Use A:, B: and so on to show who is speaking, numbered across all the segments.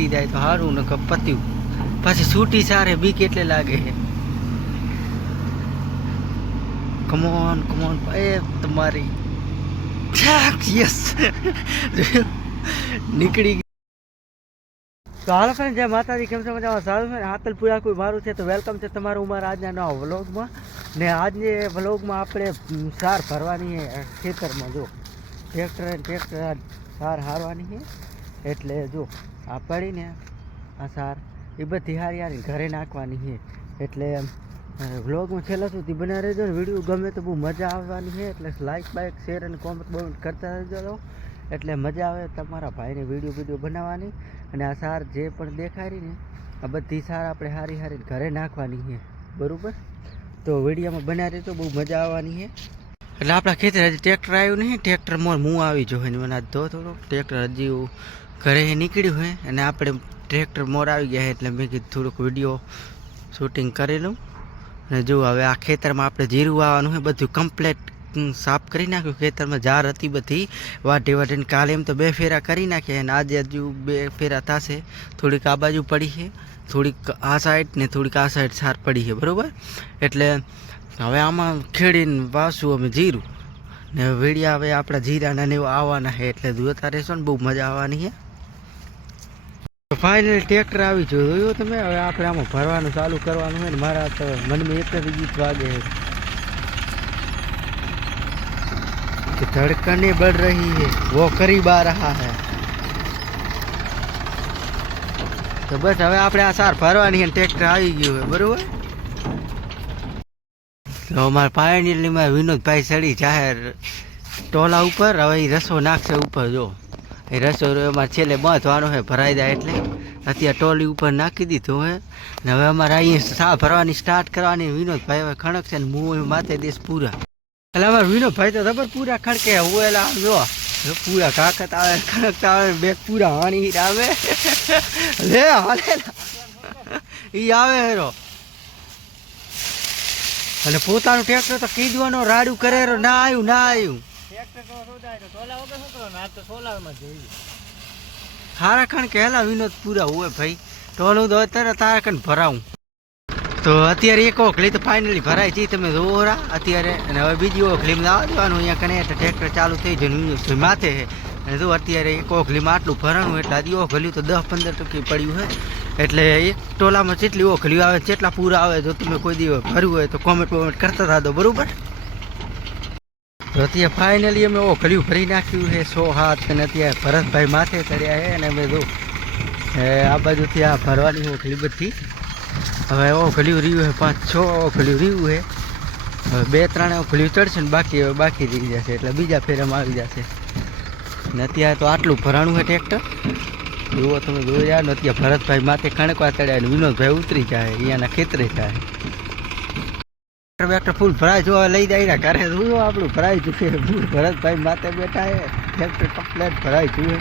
A: નીકળી જાય તો સારું ને પત્યું. પાછી છૂટી સારે બીક એટલે લાગે. છે કમોન કમોન એ તમારી. યસ નીકળી તો હાલો ફ્રેન્ડ જય માતાજી. કેમ છો મજામાં? સારું છે હાતલપુરા કોઈ મારું છે તો વેલકમ છે તમારું મારા આજના નવા વ્લોગમાં ને આજની વ્લોગમાં આપણે સાર ભરવાની છે ખેતરમાં, જો. ટ્રેક્ટર ટ્રેક્ટર, સાર હારવાની છે. એટલે જો, આ પડીને આ સાર, એ બધી હારી હારી ઘરે નાખવાની છે. એટલે વ્લોગમાં છેલ્લા સુધી બના રહેજો ને વીડિયો ગમે તો બહુ મજા આવવાની છે. એટલે લાઇક બાઇક શેર અને કોમેન્ટ બોમેન્ટ કરતા રહેજો એટલે મજા આવે તમારા ભાઈને વીડિયો વીડિયો બનાવવાની. અને આ સાર જે પણ દેખાય ને, આ બધી સાર આપણે હારી હારી ઘરે નાખવાની છે. બરાબર? તો વિડીયોમાં બનાવી રહેજો, બહુ મજા આવવાની છે. એટલે આપણા ખેતર હજી ટ્રેક્ટર આવ્યું નહીં ટ્રેક્ટરમાં હું આવી જો મને આજ ધો થોડું ટ્રેક્ટર હજી ઘરે નીકળ્યું હોય અને આપણે ટ્રેક્ટર મોર આવી ગયા એટલે મેં કીધું થોડુંક વીડિયો શૂટિંગ કરી લઉં. અને જો હવે આ ખેતરમાં આપણે જીરું આવવાનું હોય બધું કમ્પ્લેટ સાફ કરી નાખ્યું. ખેતરમાં ઝાર હતી બધી. વાઢી વાઢીને કાલે એમ તો બે ફેરા કરી નાખ્યા અને આજે હજુ બે ફેરા થશે. થોડીક આ બાજુ પડી છે થોડીક આ સાઈડ ને થોડીક આ સાઈડ સાર પડી છે બરાબર? એટલે હવે આમાં ખેડીને વાસું અમે જીરું. ને વેડિયા હવે આપણા જીરાના ને એવું આવવાના છે એટલે જોતા રહેશો ને બહુ મજા આવવાની છે ફાઇનલ ટ્રેક્ટર આવી જોયું. તમે? હવે આપણે આમાં ભરવાનું ચાલુ કરવાનું હોય ને મારા તો મનમાં એક જ ગીત વાગે કે ધડકને બળ રહી હે, વો કરી બા રહા હે. તો બસ હવે આપણે આ સાર ભરવાની અને ટ્રેક્ટર આવી ગયું હોય, બરાબર? તો અમારા પાયણીલીમાં વિનોદભાઈ ચડી જાહેર ટોલા ઉપર, હવે એ રસો નાખશે ઉપર, જો. એ રસો અમારે છેલ્લે બાંધવાનો હે, ભરાઈ જાય એટલે. અત્યારે ટોલી ઉપર નાખી દીધું હે. ને હવે અમારે અહીંયા સા ભરવાની સ્ટાર્ટ કરવાની વિનોદભાઈ હવે ખણક છે ને હું માથે દેશ પૂરા. એટલે અમારે વિનોદભાઈ તો ખબર પૂરા ખડકે હું એટલે આમ જો પૂરા કાકત આવે ખડકત આવે, બે પૂરા હાણી આવે. લે, હાલે ઈ આવે હેરો. અને પોતાનું ટ્રેક્ટર તો કીધવાનો રાડું કરેરો ના આવ્યું ના આવ્યું હારા ખણ કે હેલા વિનોદ પૂરા હોય ભાઈ. ટોલું તો અત્યારે તારા કણ ભરાવું. તો અત્યારે એક ઓખલી તો ફાઇનલી ભરાય છે, તમે જોવો અત્યારે અને હવે બીજી ઓખલીમાં લાવવા દેવાનું, અહીંયા કને ટ્રેક્ટર ચાલુ થઈ જાય માથે છે અને જો અત્યારે એક ઓખલીમાં આટલું ભરાણું, એટલે આદી ઓખલ્યું તો દસ પંદર ટકી પડ્યું હોય. એટલે એક ટોલામાં જેટલી ઓખલી આવે જેટલા પૂરા આવે. જો તમે કોઈ દિવસ ભર્યું હોય તો કોમેન્ટ કોમેન્ટ કરતા થાતો બરોબર? તો અત્યારે ફાઇનલી અમે ઓખલ્યું ભરી નાખ્યું છે, સો હાથ અને અત્યારે ભરતભાઈ માથે ચડ્યા છે અને અમે જો આ બાજુથી આ ભરવાની ઓખલી બધી. હવે ઓખલ્યું રહ્યું છે, પાંચ, છ ઓખલ્યું રહ્યું છે. હવે બે, ત્રણ ખલ્યું ચડશે ને બાકી, હવે બાકી રહી જશે, એટલે બીજા ફેરામાં આવી જશે. ને અત્યારે તો આટલું ભરાણું છે ટ્રેક્ટર જુઓ તમે જોઈ રહ્યા ને, અત્યારે ભરતભાઈ માથે કણકવા ચડ્યા વિનોદભાઈ ઉતરી જાય અહીંયાના ખેતરે જાય ટ્રેક્ટર ફૂલ ભરાય જો લઈ જાય ઘરે જોયું આપણું ભરાઈ ચૂકે ભરતભાઈ માથે બેઠા એ ટ્રેક્ટર કમ્પ્લેટ ભરાઈ ચૂકે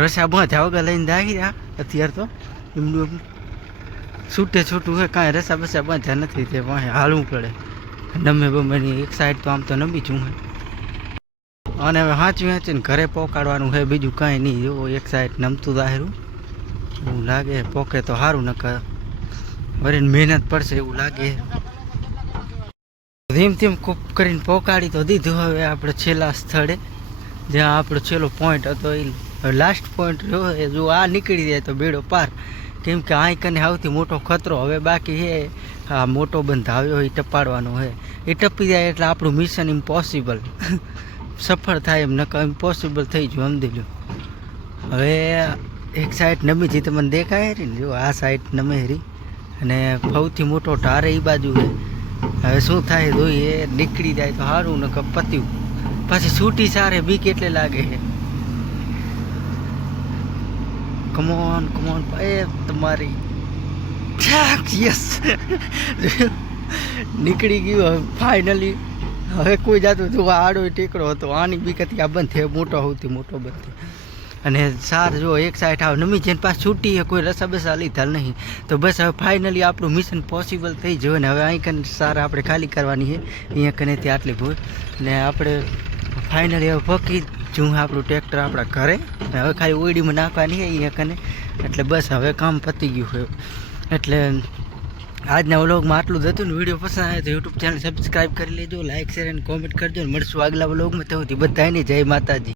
A: રસા બાંધ્યા વગર લઈને દાગી રહ્યા. અત્યારે તો એમનું એમ છૂટે છૂટું હોય, કાંઈ રસા બસા બાંધ્યા નથી તે પાસે હાલવું પડે નમે બમેની એક સાઈડ તો આમ તો નમી છું અને હવે હાંચવી હાંચીને ઘરે પહોંચાડવાનું છે બીજું કાંઈ નહીં. જો એક સાઈડ નમતું દાહેરું એવું લાગે, પોકે તો સારું નકર વરીને મહેનત પડશે એવું લાગે. ધીમ ધીમ કૂપ કરીને પોકાડી તો દીધું. હવે આપણે છેલ્લા સ્થળે, જ્યાં આપણો છેલ્લો પોઈન્ટ હતો એ લાસ્ટ પોઈન્ટ રહ્યો એ જો આ નીકળી જાય તો બેડો પાર. કેમ કે આ કને સૌથી મોટો ખતરો હવે બાકી હે. આ મોટો બંધ આવ્યો એ ટપાડવાનો હે. એ ટપી જાય એટલે આપણું મિશન ઇમ્પોસિબલ સફળ થાય એમ નકર ઇમ્પોસિબલ થઈ ગયું, સમજી લો હવે એક સાઈડ નમી જે તમને દેખાય રહી ને, જો આ સાઈડ નમે રહી અને સૌથી મોટો ટારે એ બાજુ છે. હવે શું થાય જોઈએ, નીકળી જાય તો સારું નકર પત્યું. પછી છૂટી સારે બીક એટલે લાગે કમોન કમોન એ તમારી. યસ નીકળી ગયું ફાઇનલી હવે કોઈ જાતું જો આડો ટેકડો હતો, આની બી કતી આ બંધ થયો મોટો સૌથી મોટો બંધ થયો અને સાર જો એક સાઈડ આવ, નમી જઈને પાસે છૂટી કોઈ રસા બસા લીધા નહીં. તો બસ હવે ફાઇનલી આપણું મિશન પોસિબલ થઈ ગયું ને હવે અહીં કને સાર આપણે ખાલી કરવાની છે અહીંયા કને ત્યાં આટલી ભૂલ. ને આપણે ફાઇનલી હવે પકી જું આપણું ટ્રેક્ટર આપણા ઘરે. હવે ખાલી ઓઈડીમાં નાખવાની છે અહીંયા કને. એટલે બસ હવે કામ પતી ગયું હોય એટલે આજના વ્લોગમાં આટલું જ હતું ને વીડિયો પસંદ આવે તો યુટ્યુબ ચેનલ સબસ્ક્રાઈબ કરી લેજો લાઇક શેર અને કોમેન્ટ કરજો. મળશું આગલા વ્લોગમાં. તો બધાની જય માતાજી.